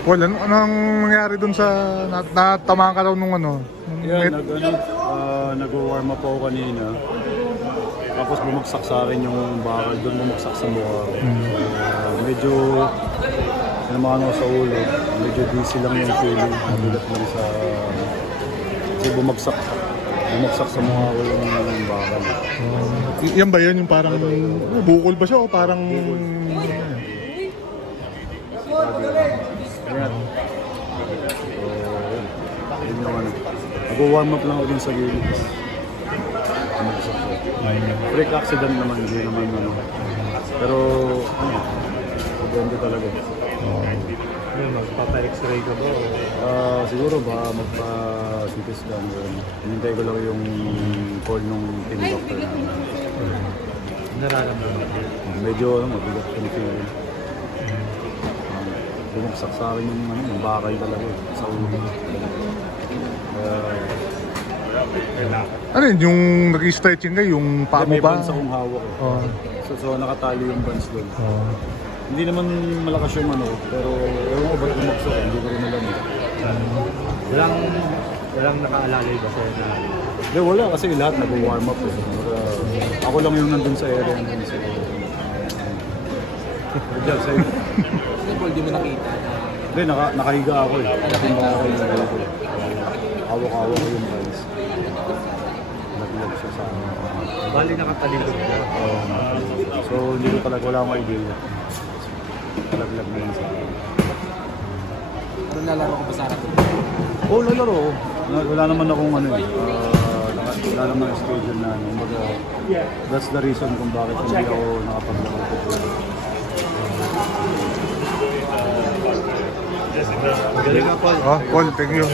Paul, anong nangyari dun sa natamaan ka daw nung ano? Yan, nag-warm up ako kanina. Tapos bumagsak sa akin yung bakal, doon bumagsak sa mukha. Medyo naman ako sa ulo, medyo dizzy lang yung feeling. Nabilat lang sa... Kasi bumagsak sa mukha ko yung bakal. Yan ba yun? Yung parang bukol ba siya o parang... Ayan. So, yun yung ano. Nag-warm up lang ako din sa gilid. Freak accident naman, hindi naman ano. Pero, ano, maganda talaga. Magpapa-x-ray ka ba? Siguro ba magpa-CT scan. Hinintay ko lang yung call nung team doctor namin. Nararamdaman ko. Medyo mabigat yung feeling. Bumagsak sa akin yung bakal talaga sa ulo. Ano yun? Yung nag-stretching ka, yung paa mo May ba? bands akong hawak. So nakatali yung bands doon. Hindi naman malakas yung ano, pero ewan ko ba't bumagsak, hindi ko rin alam. Walang nakaalalay ba sa'yo na? Hindi, wala kasi lahat nag-warm up eh. Ako lang yung nandun sa area. Good job sa'yo. Hindi mo nakita? Hindi, nakahiga ako eh. Hawak-hawak ko yung bands. Nag-log siya sa akin. Bali nakatalilog ka? So hindi ko talaga, wala akong idea. Nalaglag na yun sa akin. Pero nalaro ko ba sa harap? Oo, lalaro ko. Wala naman akong ano eh. Wala naman ang schedule na ano. That's the reason kung bakit hindi ako nakapaglaro ko. Magaling ka, Paul. Paul, thank you.